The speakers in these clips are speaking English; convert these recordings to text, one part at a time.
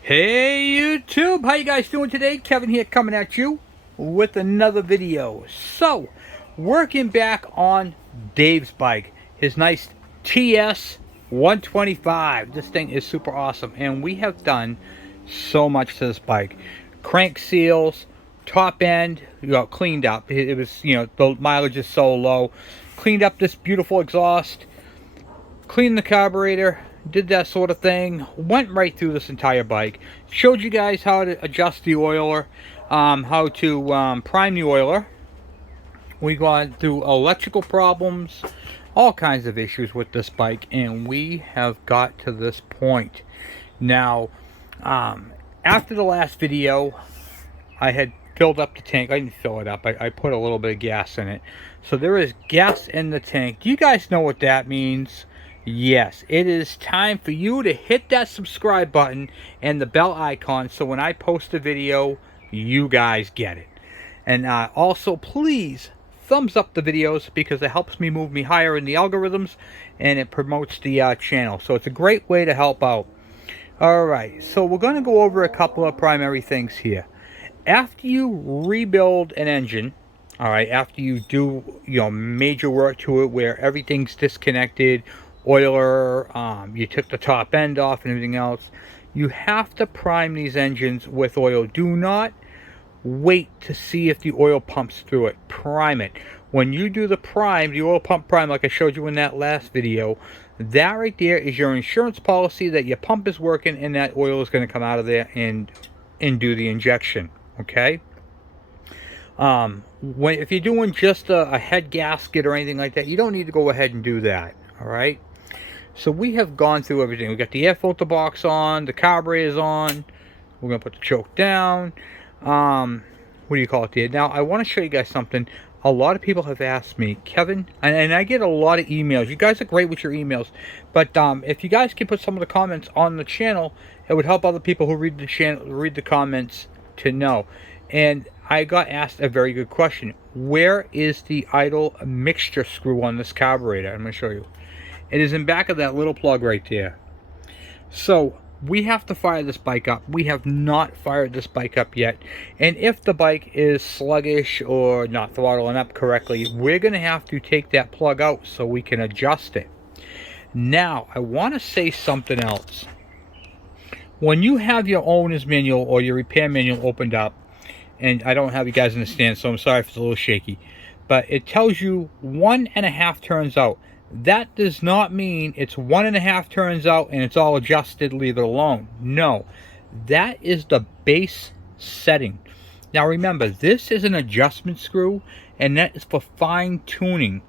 Hey YouTube, how you guys doing today? Kevin here coming at you with another video. So, working back on Dave's bike, his nice TS125. This thing is super awesome, and we have done so much to this bike. Crank seals, top end, cleaned up. It was, the mileage is so low. Cleaned up this beautiful exhaust, cleaned the carburetor, did that sort of thing, went right through this entire bike, showed you guys how to adjust the oiler, how to prime the oiler. We got through electrical problems, all kinds of issues with this bike, and we have got to this point. Now, after the last video, I had filled up the tank. I didn't fill it up. I put a little bit of gas in it. So there is gas in the tank. Do you guys know what that means? Yes, it is time for you to hit that subscribe button and the bell icon so when I post a video, you guys get it. And also, please thumbs up the videos because it helps me move me higher in the algorithms and it promotes the channel. So it's a great way to help out. Alright, so we're going to go over a couple of primary things here. After you rebuild an engine, all right, after you do major work to it where everything's disconnected, oiler, you took the top end off and everything else, you have to prime these engines with oil. Do not wait to see if the oil pumps through it. Prime it. When you do the prime, the oil pump prime, like I showed you in that last video, that right there is your insurance policy that your pump is working and that oil is going to come out of there and do the injection. Okay. If you're doing just a head gasket or anything like that, you don't need to go ahead and do that. All right. So we have gone through everything. We got the air filter box on, the carburetor's on. We're gonna put the choke down. What do you call it there? Now I want to show you guys something. A lot of people have asked me, Kevin, and I get a lot of emails. You guys are great with your emails, but if you guys could put some of the comments on the channel, it would help other people who read the channel, read the comments, to know. And I got asked a very good question. Where is the idle mixture screw on this carburetor? I'm going to show you. It is in back of that little plug right there. So we have to fire this bike up. We have not fired this bike up yet. And if the bike is sluggish or not throttling up correctly, we're going to have to take that plug out so we can adjust it. Now, I want to say something else. When you have your owner's manual or your repair manual opened up, and I don't have you guys understand, so I'm sorry if it's a little shaky, but it tells you 1.5 turns out. That does not mean it's 1.5 turns out and it's all adjusted, leave it alone. No, that is the base setting. Now remember, this is an adjustment screw and that is for fine tuning.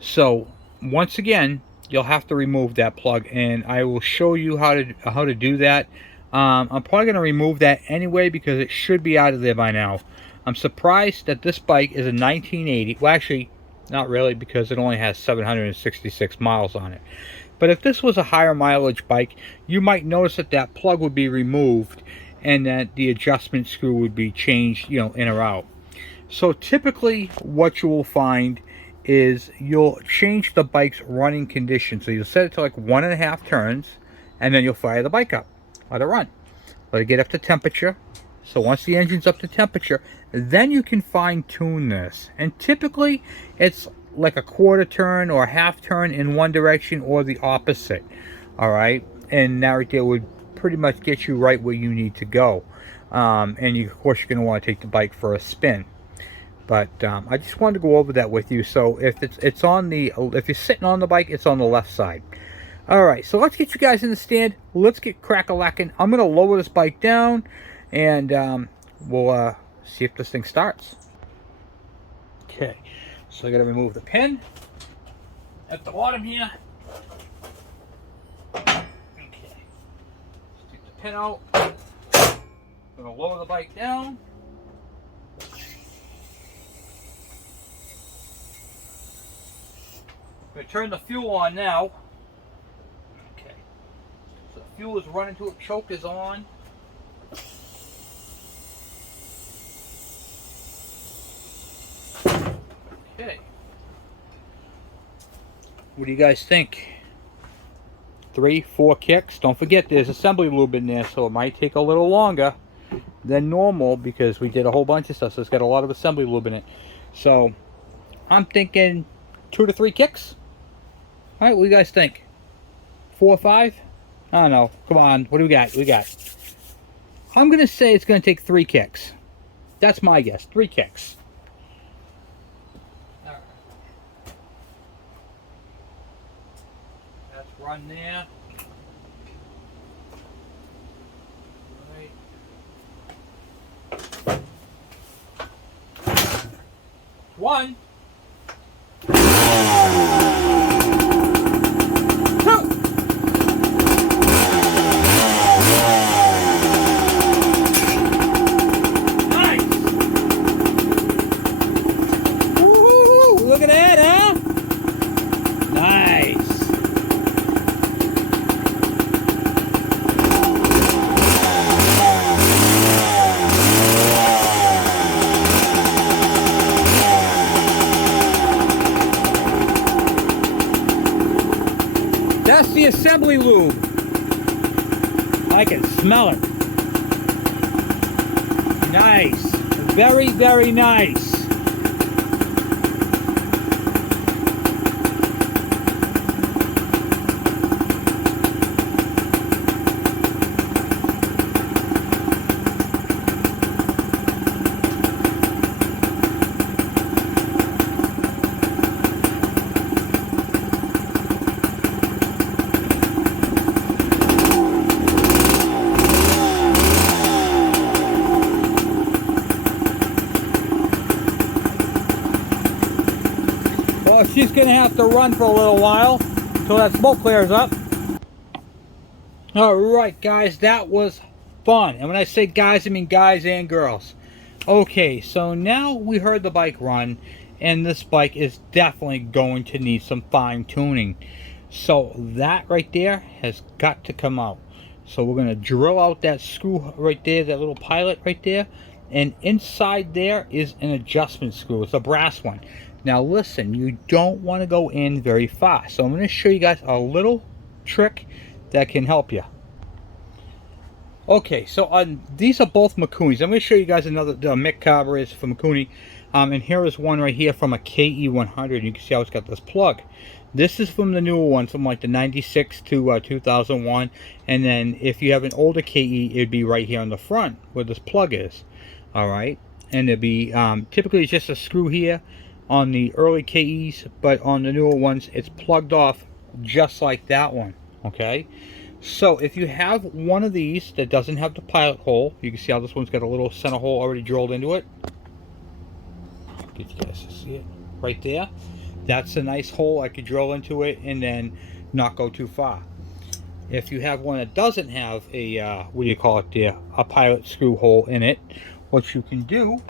So once again, you'll have to remove that plug, and I will show you how to do that. I'm probably going to remove that anyway because it should be out of there by now. I'm surprised that this bike is a 1980. Well, actually, not really, because it only has 766 miles on it. But if this was a higher mileage bike, you might notice that that plug would be removed and that the adjustment screw would be changed, in or out. So typically what you will find is you'll change the bike's running condition. So you'll set it to like 1.5 turns, and then you'll fire the bike up. Let it run. Let it get up to temperature. So once the engine's up to temperature, then you can fine tune this. And typically it's like a 1/4 turn or a 1/2 turn in one direction or the opposite. All right. And that right there would pretty much get you right where you need to go. And you, of course, you're going to want to take the bike for a spin. But I just wanted to go over that with you. So if it's on the, if you're sitting on the bike, it's on the left side. All right, so let's get you guys in the stand. Let's get crack-a-lacking. I'm going to lower this bike down, and we'll see if this thing starts. Okay, so I got to remove the pin at the bottom here. Okay, let's take the pin out. I'm going to lower the bike down. I'm going to turn the fuel on now. So the fuel is running to it, choke is on. Okay. What do you guys think? 3, 4 kicks. Don't forget there's assembly lube in there, so it might take a little longer than normal because we did a whole bunch of stuff, so it's got a lot of assembly lube in it. So I'm thinking 2 to 3 kicks. All right, what do you guys think? 4 or 5? I don't know. Come on, what do we got? I'm gonna say it's gonna take 3 kicks. That's my guess. 3 kicks. All right. That's run there. One. 2. Nice. Woohoo! Look at that, huh? Nice. That's the assembly lube. I can smell it. Nice. Very, very nice. Well, she's going to have to run for a little while until that smoke clears up. Alright guys, that was fun. And when I say guys, I mean guys and girls. Okay, so now we heard the bike run, and this bike is definitely going to need some fine tuning. So that right there has got to come out. So we're going to drill out that screw right there, that little pilot right there. And inside there is an adjustment screw. It's a brass one. Now listen, you don't want to go in very fast. So I'm going to show you guys a little trick that can help you. Okay, so these are both Mikunis. I'm going to show you guys another Mick carburetor from Mikuni. And here is one right here from a KE100. You can see how it's got this plug. This is from the newer one, from like the 96 to 2001. And then if you have an older KE, it'd be right here on the front where this plug is. Alright, and it'd be typically just a screw here on the early KEs, but on the newer ones it's plugged off just like that one. Okay, so if you have one of these that doesn't have the pilot hole, you can see how this one's got a little center hole already drilled into it. Get you guys to see it right there. That's a nice hole. I could drill into it and then not go too far. If you have one that doesn't have a what do you call it there, a pilot screw hole in it, what you can do,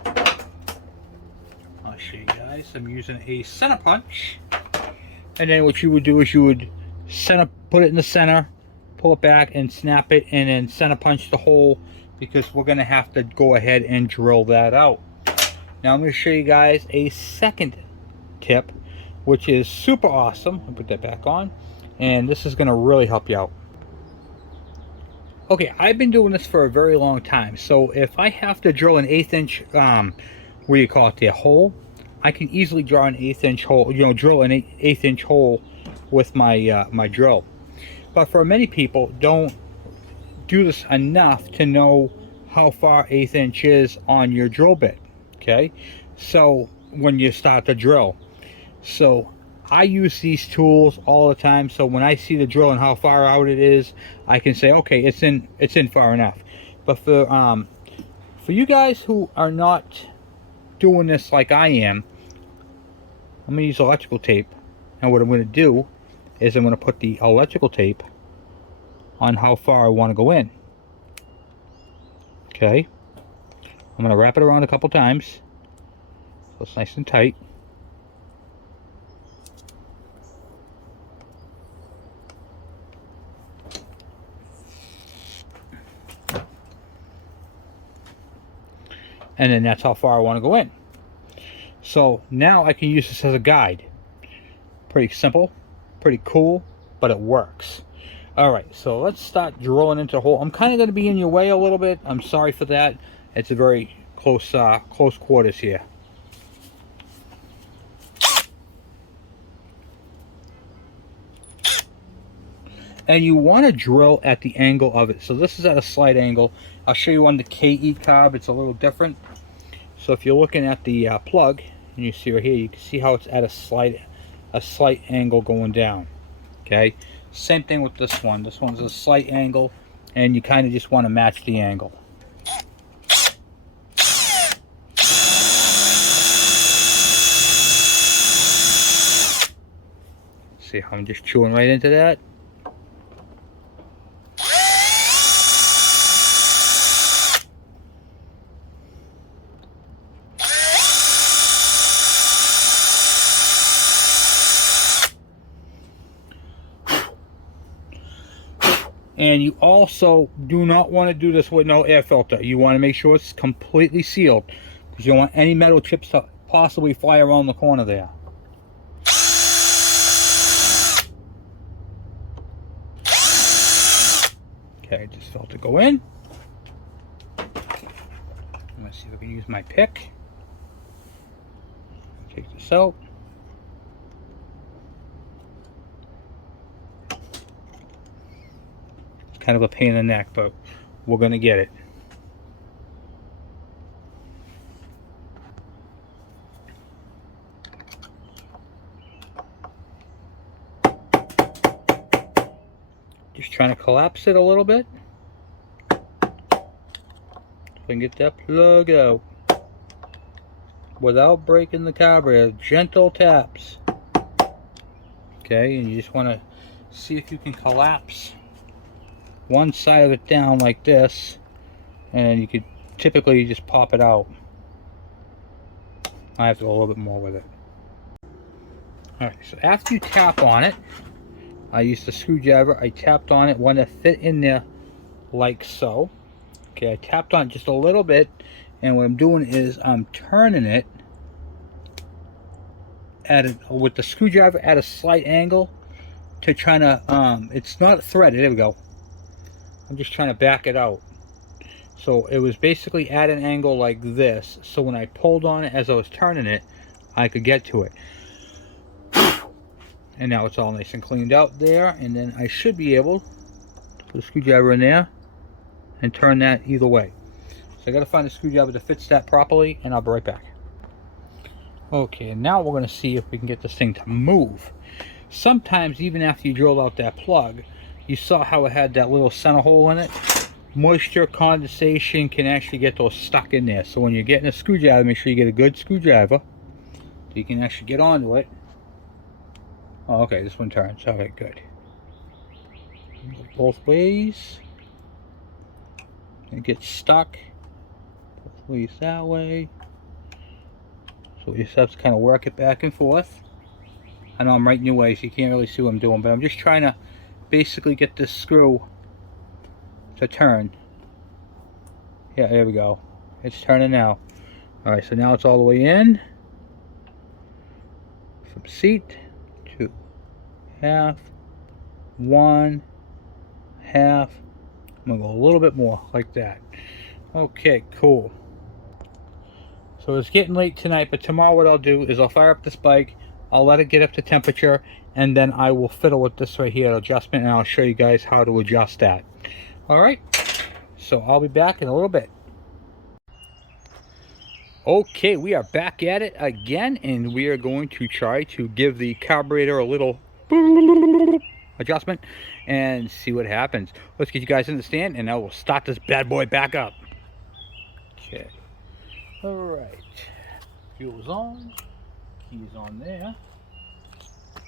I'll show you guys. I'm using a center punch, and then what you would do is you would put it in the center, pull it back and snap it, and then center punch the hole, because we're going to have to go ahead and drill that out. Now I'm going to show you guys a second tip, which is super awesome. I'll put that back on, and this is going to really help you out. Okay, I've been doing this for a very long time, so if I have to drill an 1/8 inch, what do you call it there, hole, I can easily draw an 1/8 inch hole, drill an 1/8 inch hole with my my drill. But for many people, don't do this enough to know how far 1/8 inch is on your drill bit. Okay, so when you start to drill, so I use these tools all the time, so when I see the drill and how far out it is, I can say, okay, it's in far enough. But for you guys who are not doing this like I am, I'm going to use electrical tape, and what I'm going to do is I'm going to put the electrical tape on how far I want to go in. Okay, I'm going to wrap it around a couple times so it's nice and tight. And then that's how far I want to go in. So now I can use this as a guide. Pretty simple, pretty cool, but it works. Alright, so let's start drilling into the hole. I'm kind of going to be in your way a little bit. I'm sorry for that. It's a very close quarters here. And you want to drill at the angle of it. So this is at a slight angle. I'll show you on the KE carb. It's a little different. So if you're looking at the plug, and you see right here, you can see how it's at a slight angle going down. Okay. Same thing with this one. This one's a slight angle, and you kind of just want to match the angle. See how I'm just chewing right into that? And you also do not want to do this with no air filter. You want to make sure it's completely sealed, because you don't want any metal chips to possibly fly around the corner there. Okay, just filter go in. Let's see if I can use my pick. Take this out. Kind of a pain in the neck, but we're going to get it. Just trying to collapse it a little bit. So I can get that plug out without breaking the carburetor. Gentle taps. Okay, and you just want to see if you can collapse one side of it down like this, and you could typically just pop it out. I have to go a little bit more with it. Alright, so after you tap on it, I used a screwdriver. I tapped on it, want to fit in there like so. Okay, I tapped on it just a little bit, and what I'm doing is I'm turning it with the screwdriver at a slight angle to try to, it's not threaded, there we go. I'm just trying to back it out. So it was basically at an angle like this, so when I pulled on it as I was turning it, I could get to it. And now it's all nice and cleaned out there, and then I should be able to put a screwdriver in there and turn that either way. So I got to find a screwdriver that fits that properly, and I'll be right back. Okay, and now we're going to see if we can get this thing to move. Sometimes even after you drilled out that plug, you saw how it had that little center hole in it. Moisture condensation can actually get those stuck in there. So when you're getting a screwdriver, make sure you get a good screwdriver so you can actually get onto it. Oh, okay, this one turns. Okay, good. Both ways. It gets stuck. Both ways that way. So you just have to kind of work it back and forth. I know I'm right in your way, so you can't really see what I'm doing, but I'm just trying to basically get this screw to turn. Yeah, there we go. It's turning now. Alright, so now it's all the way in. From seat to half, one, half. I'm going to go a little bit more, like that. Okay, cool. So it's getting late tonight, but tomorrow what I'll do is I'll fire up this bike, I'll let it get up to temperature, and then I will fiddle with this right here, adjustment, and I'll show you guys how to adjust that. Alright, so I'll be back in a little bit. Okay, we are back at it again, and we are going to try to give the carburetor a little adjustment and see what happens. Let's get you guys in the stand, and I will start this bad boy back up. Okay. Alright. Fuel's on. Keys on there.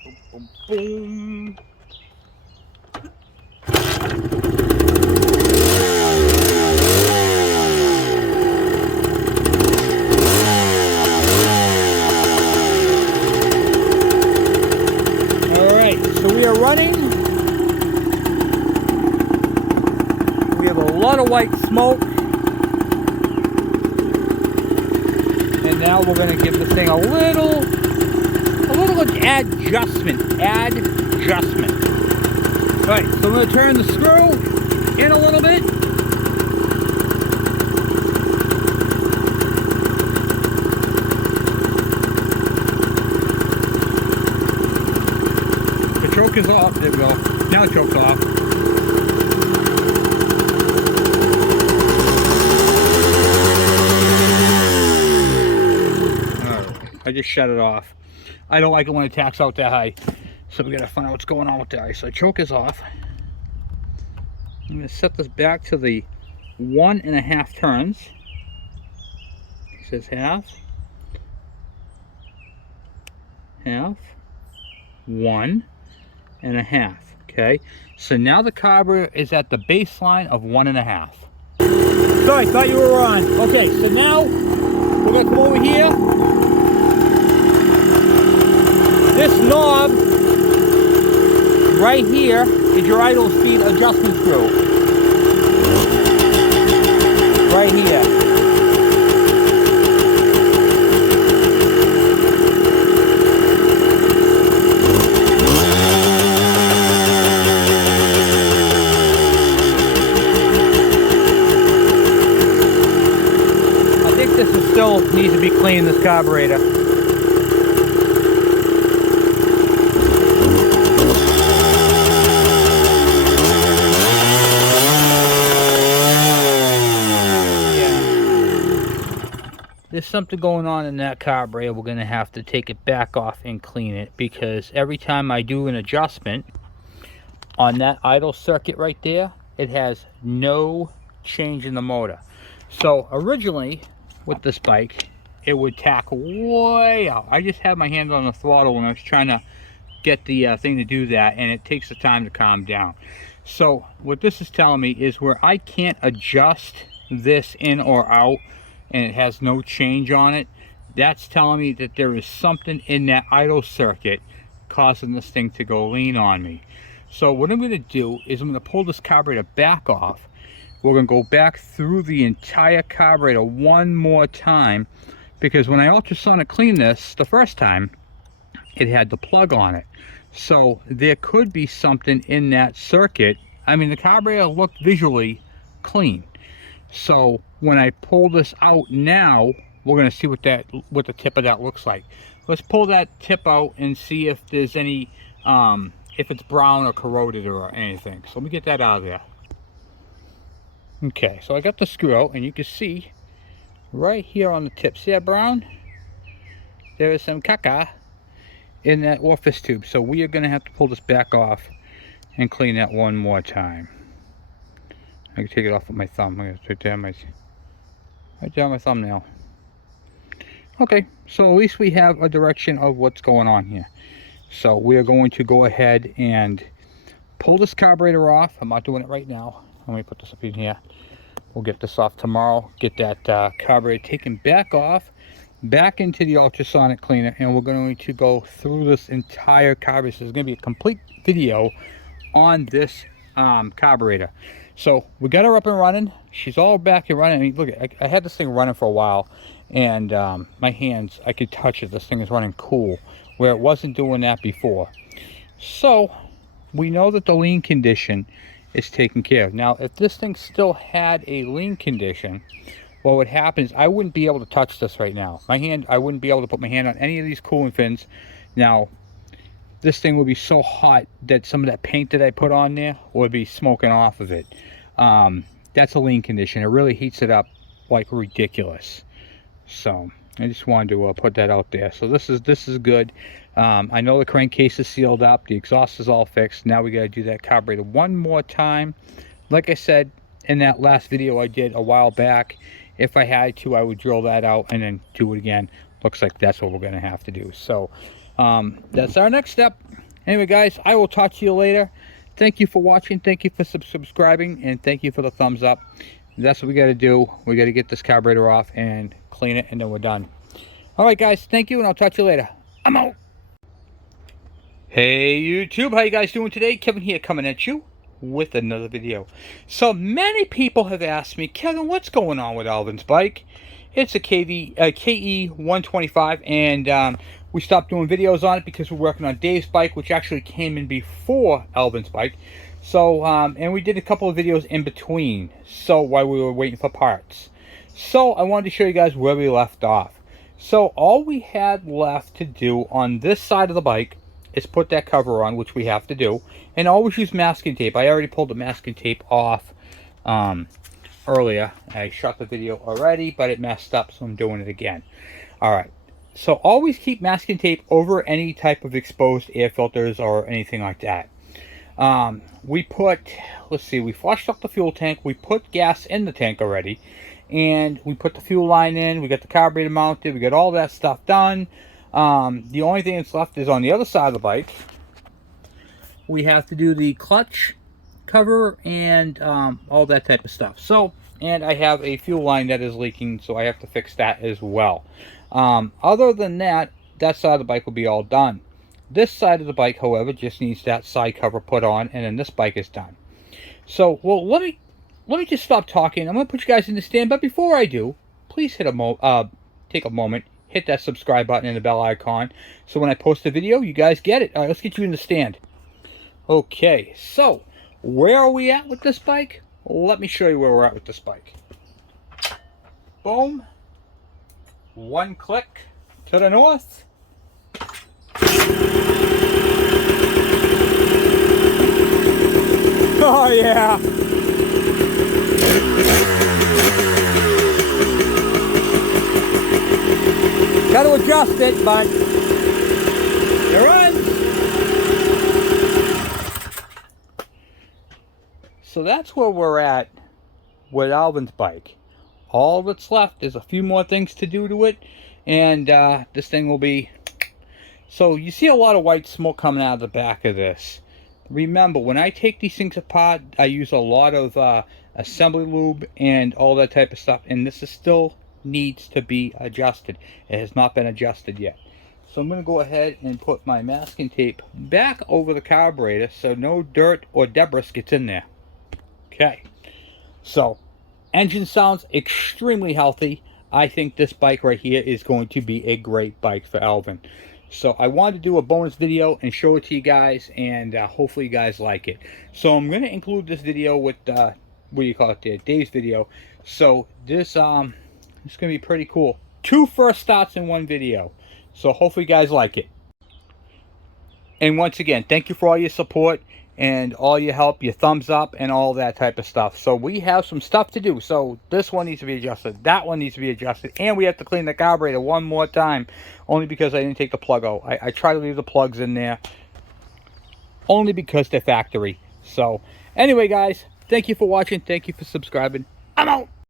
Boom, boom, boom. Alright, so we are running. We have a lot of white smoke. And now we're going to give this thing a little adjustment. So Alright, so I'm going to turn the screw in a little bit. The choke is off. There we go. Now the choke's off. I just shut it off. I don't like it when it tacks out that high. So we gotta find out what's going on with that. So the choke is off. I'm gonna set this back to the 1.5 turns. It says half, 1.5. Okay. So now the carburetor is at the baseline of 1.5. Sorry, thought you were on. Okay, so now we're gonna come over here. This knob right here is your idle speed adjustment screw. Right here. I think this is still needs to be cleaned, this carburetor. There's something going on in that carburetor. We're going to have to take it back off and clean it, because every time I do an adjustment on that idle circuit right there, it has no change in the motor. So originally with this bike, it would tack way out. I just had my hand on the throttle when I was trying to get the thing to do that, and it takes the time to calm down. So what this is telling me is where I can't adjust this in or out and it has no change on it, that's telling me that there is something in that idle circuit causing this thing to go lean on me. So what I'm going to do is I'm going to pull this carburetor back off. We're going to go back through the entire carburetor one more time, because when I ultrasonic cleaned this the first time, it had the plug on it. So there could be something in that circuit. I mean, the carburetor looked visually clean. So when I pull this out now, we're going to see what the tip of that looks like. Let's pull that tip out and see if there's any, if it's brown or corroded or anything. So let me get that out of there. Okay, so I got the screw out, and you can see right here on the tip, see that brown? There is some caca in that orifice tube. So we are going to have to pull this back off and clean that one more time. I can take it off with my thumb. I'm going to right there on my thumbnail. Okay, so at least we have a direction of what's going on here. So we are going to go ahead and pull this carburetor off. I'm not doing it right now. Let me put this up in here. We'll get this off tomorrow. Get that carburetor taken back off, back into the ultrasonic cleaner, and we're going to go through this entire carburetor. So there's going to be a complete video on this carburetor. So we got her up and running. She's all back and running. I mean, look, I had this thing running for a while, and my hands, I could touch it. This thing is running cool, where it wasn't doing that before. So we know that the lean condition is taken care of. Now, if this thing still had a lean condition, what would happen is I wouldn't be able to touch this right now. My hand, I wouldn't be able to put my hand on any of these cooling fins. Now, this thing would be so hot that some of that paint that I put on there would be smoking off of it. That's a lean condition. It really heats it up like ridiculous. So I just wanted to put that out there. So this is good. I know the crankcase is sealed up, the exhaust is all fixed. Now we got to do that carburetor one more time. Like I said in that last video I did a while back, if I had to, I would drill that out and then do it again. Looks like that's what we're going to have to do. So that's our next step. Anyway, guys, I will talk to you later. Thank you for watching. Thank you for subscribing, and thank you for the thumbs up. That's what we got to do. We got to get this carburetor off and clean it, and then we're done. All right, guys, thank you, and I'll talk to you later. I'm out. Hey YouTube, how you guys doing today? Kevin here, coming at you with another video. So many people have asked me, Kevin, what's going on with Alvin's bike? It's a KE125, and we stopped doing videos on it because we're working on Dave's bike, which actually came in before Alvin's bike. So, and we did a couple of videos in between, so while we were waiting for parts. So I wanted to show you guys where we left off. So all we had left to do on this side of the bike is put that cover on, which we have to do, and always use masking tape. I already pulled the masking tape off earlier. I shot the video already, but it messed up, so I'm doing it again. Alright, so always keep masking tape over any type of exposed air filters or anything like that. We put, let's see, we flushed up the fuel tank, we put gas in the tank already, and we put the fuel line in, we got the carburetor mounted, we got all that stuff done. The only thing that's left is on the other side of the bike. We have to do the clutch cover and all that type of stuff. So, and I have a fuel line that is leaking, so I have to fix that as well. Other than that, that side of the bike will be all done. This side of the bike, however, just needs that side cover put on, and then this bike is done. So, well, let me just stop talking. I'm going to put you guys in the stand, but before I do, please take a moment, hit that subscribe button and the bell icon, so when I post a video, you guys get it. All right, let's get you in the stand. Okay, so where are we at with this bike? Let me show you where we're at with this bike. Boom. One click to the north. Oh yeah. Got to adjust it, but it runs. So that's where we're at with Alvin's bike. All that's left is a few more things to do to it, and this thing will be... So you see a lot of white smoke coming out of the back of this. Remember, when I take these things apart, I use a lot of assembly lube and all that type of stuff, and this is still needs to be adjusted. It has not been adjusted yet. So I'm going to go ahead and put my masking tape back over the carburetor so no dirt or debris gets in there. Okay, so engine sounds extremely healthy. I think this bike right here is going to be a great bike for Alvin. So I wanted to do a bonus video and show it to you guys, and hopefully you guys like it. So I'm going to include this video with, what do you call it there, Dave's video. So this, it's going to be pretty cool. 2 first starts in one video. So hopefully you guys like it. And once again, thank you for all your support and all your help, your thumbs up, and all that type of stuff. So we have some stuff to do. So this one needs to be adjusted, that one needs to be adjusted, and we have to clean the carburetor one more time, only because I didn't take the plug out. I try to leave the plugs in there, only because they're factory. So anyway, guys, thank you for watching, thank you for subscribing. I'm out.